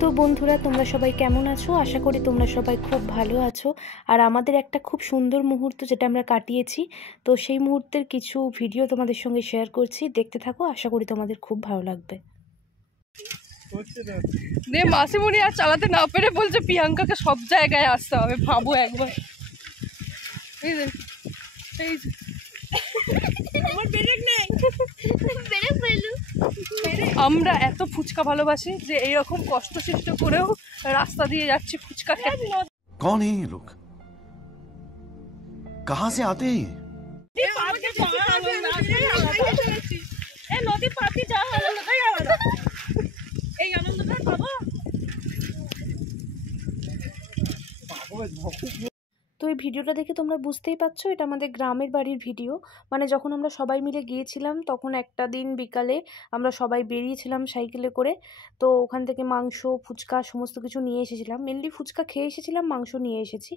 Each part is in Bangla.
তো বন্ধুরা, তোমরা সবাই কেমন আছো? আশা করি তোমরা সবাই খুব ভালো আছো। আর আমাদের একটা খুব সুন্দর মুহূর্ত যেটা আমরা কাটিয়েছি, তো সেই মুহূর্তের কিছু ভিডিও তোমাদের সঙ্গে শেয়ার করছি, দেখতে থাকো। আশা করি তোমাদের খুব ভালো লাগবে। মাসিমণি আর চালাতে না পেরে বলছে প্রিয়াঙ্কাকে সব জায়গায় আসতে হবে। ভাবো একবার, আমরা এত ফুচকা ভালোবাসি যে এইরকম কষ্ট সৃষ্ট করেও রাস্তা দিয়ে যাচ্ছি ফুচকা খেতে। कौन है ये लोग? कहाँ से आते हैं? তো এই ভিডিওটা দেখে তোমরা বুঝতেই পারছো এটা আমাদের গ্রামের বাড়ির ভিডিও। মানে যখন আমরা সবাই মিলে গিয়েছিলাম তখন একটা দিন বিকালে আমরা সবাই বেরিয়েছিলাম সাইকেলে করে। তো ওখান থেকে মাংস, ফুচকা সমস্ত কিছু নিয়ে এসেছিলাম। মেনলি ফুচকা খেয়ে এসেছিলাম, মাংস নিয়ে এসেছি।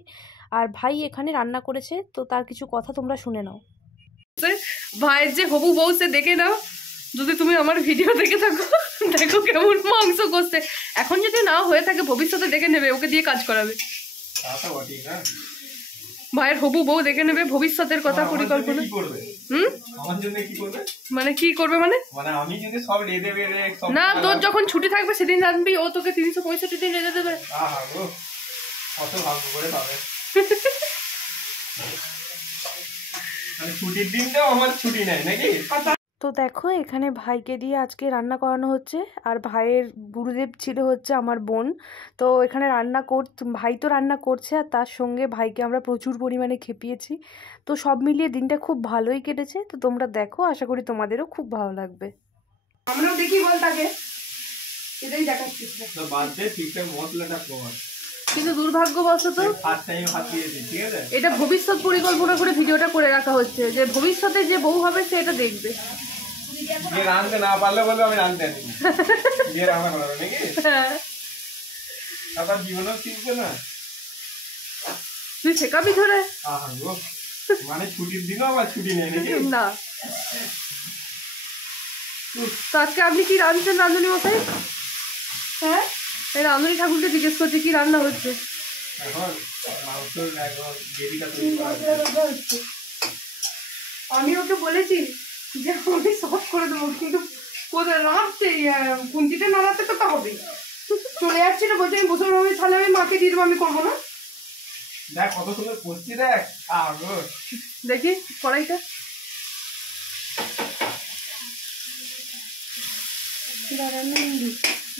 আর ভাই এখানে রান্না করেছে, তো তার কিছু কথা তোমরা শুনে নাও। ভাইয়ের যে হবু বউ সে দেখে নাও, যদি তুমি আমার ভিডিও দেখে থাকো, দেখো কেমন মাংস করছে। এখন যদি না হয়ে থাকে ভবিষ্যতে দেখে নেবে, ওকে দিয়ে কাজ করাবে। ভাইয়ের হবু বউ দেখে নেবে ভবিষ্যতের কথা, পরিকল্পনা। মানে কি করবে? মানে না, তোর যখন ছুটি থাকবে সেদিন জানবি, ও তোকে 365 দিন রেঁধে দেবে। ছুটির দিনটাও আমার ছুটি নেই নাকি? তো দেখো এখানে ভাইকে দিয়ে আজকে রান্না করানো হচ্ছে। আর ভাইয়ের গুরুদেব ছিল হচ্ছে আমার বোন। তো এখানে ভাই তো রান্না করছে, আর তার সঙ্গে ভাইকে আমরা প্রচুর পরিমাণে খেপিয়েছি। তো সব মিলিয়ে দিনটা খুব ভালোই কেটেছে। তো তোমরা দেখো, আশা করি তোমাদেরও খুব ভালো লাগবে। আমরাও দেখি বল তাকে, এটাই দেখাচ্ছি। কিন্তু দুর্ভাগ্যবশত এটা ভবিষ্যৎ পরিকল্পনা করে ভিডিওটা করে রাখা হচ্ছে, যে ভবিষ্যতে যে বউ হবে সে এটা দেখবে। রাঁধতে না পারলে বলবে আমি রাঁধতে আনি, বিয়ে রান্না করাবে নাকি? আবার জীবনও শিখবে না, তুই শেখাবি ধরে। মানে ছুটির দিনও আবার ছুটি নেই নাকি? না। তো আজকে আপনি কি রাঁধছেন রাঁধুনি মশাই? হ্যাঁ, এই রাঁধুনি ঠাকুরকে জিজ্ঞেস করছি কি রান্না হচ্ছে। আমি ওকে বলেছি যে আমি সব করে দেবো, কিন্তু কোথায় রাঁধছে, কুঞ্চিতে না রাঁধতে তো হবে। চলে যাচ্ছিল, বলছে আমি বসে আমি, তাহলে আমি মাকে দিয়ে দেবো, আমি করবো না। দেখ কত সুন্দর করছি, দেখ দেখি কড়াইটা।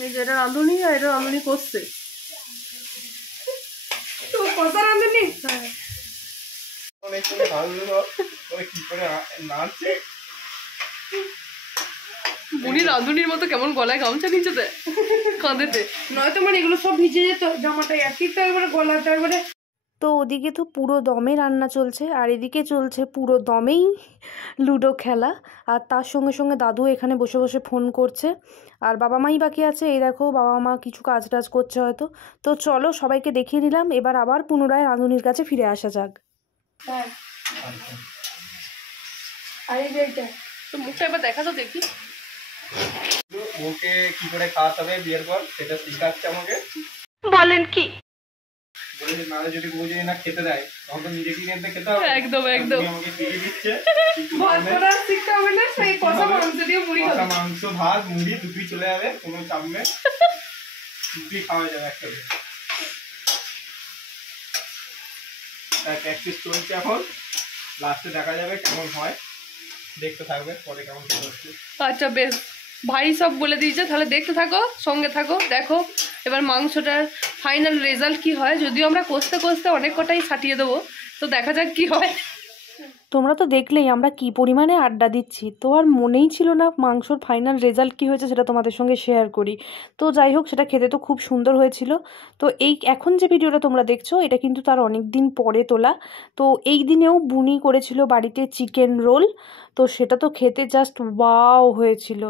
এটা রাঁধুনি, আর এটা রাঁধুনি করছে। কত রাঁধুনি? বুড়ি রাঁধুনির মতো কেমন গলায় গামছা নিচে দেয় কাঁধেতে, নয়তো মানে এগুলো সব ভিজে যেত, জামাটা একই তো একবারে গলাটা একবারে। তো ওদিকে তো পুরো দমে রান্না চলছে, আর এদিকে চলছে পুরো দমেই লুডো খেলা। আর তার সঙ্গে সঙ্গে দাদু এখানে বসে বসে ফোন করছে। আর বাবা মাই বাকি আছে, এই দেখো বাবা মা কিছু কাজ টাজ করছে হয়তো। তো চলো সবাইকে দেখিয়ে নিলাম, এবার আবার পুনরায় রাঁধুনির কাছে ফিরে আসা যাক। আর এই যে এইটা তো মুখটা এবার দেখা তো দেখি। ওকে কি করে খাওয়াতে হবে বিয়ের পর সেটা শিখাচ্ছে আমাকে। বলেন কি? বলেছে না, যদি বউ যদি না খেতে দেয় তখন তো নিজেকে কিনতে খেতে হবে। একদম একদম আমাকে শিখিয়ে দিচ্ছে শিখতে হবে না, সেই কষা মাংস দিয়ে মুড়ি হবে। কষা মাংস, ভাত, মুড়ি দুটোই চলে যাবে, কোনো চাপ নেই, দুটোই খাওয়া যাবে একসাথে। প্র্যাকটিস চলছে এখন, লাস্টে দেখা যাবে কেমন হয়, দেখতে থাকবে পরে কেমন হচ্ছে। আচ্ছা বেশ, ভাই সব বলে দিয়েছে, তাহলে দেখতে থাকো, সঙ্গে থাকো, দেখো এবার মাংসটার ফাইনাল রেজাল্ট কি হয়। যদিও আমরা কষতে কষতে অনেক কটাই ছাটিয়ে দেবো, তো দেখা যাক কি হয়। তোমরা তো দেখলেই আমরা কি পরিমাণে আড্ডা দিচ্ছি। তো আর মনেই ছিল না মাংসর ফাইনাল রেজাল্ট কী হয়েছে সেটা তোমাদের সঙ্গে শেয়ার করি। তো যাই হোক, সেটা খেতে তো খুব সুন্দর হয়েছিল। তো এখন যে ভিডিওটা তোমরা দেখছো এটা কিন্তু তার অনেক দিন পরে তোলা। তো এই দিনেও বুনি করেছিল বাড়িতে চিকেন রোল, তো সেটা তো খেতে জাস্ট ওয়াও হয়েছিল।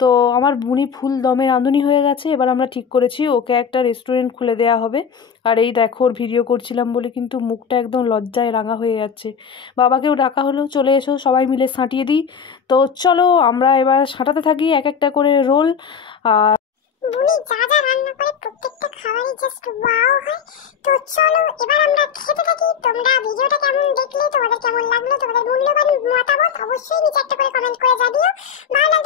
তো আমার বুনি ফুল দমে রাঁধুনি হয়ে গেছে। এবার আমরা ঠিক করেছি ওকে একটা রেস্টুরেন্ট খুলে দেওয়া হবে। আর এই দেখো ওর ভিডিও করছিলাম বলে কিন্তু মুখটা একদম লজ্জায় রাঙা হয়ে যাচ্ছে। বাবাকেও ডাকা হলো, চলে এসো সবাই মিলে সাঁটিয়ে দিই। তো চলো আমরা এবার সাঁটাতে থাকি এক একটা করে রোল। আর বুনি যা যা রান্না করে জাস্ট ওয়াও হয়। তো চলো এবার আমরা খেতে থাকি। তোমরা ভিডিওটা কেমন দেখলে, তোমাদের কেমন লাগলো, তোমাদের মূল্যবান মতামত অবশ্যই নিচে একটা করে কমেন্ট করে জানিও। ভালো লাগলে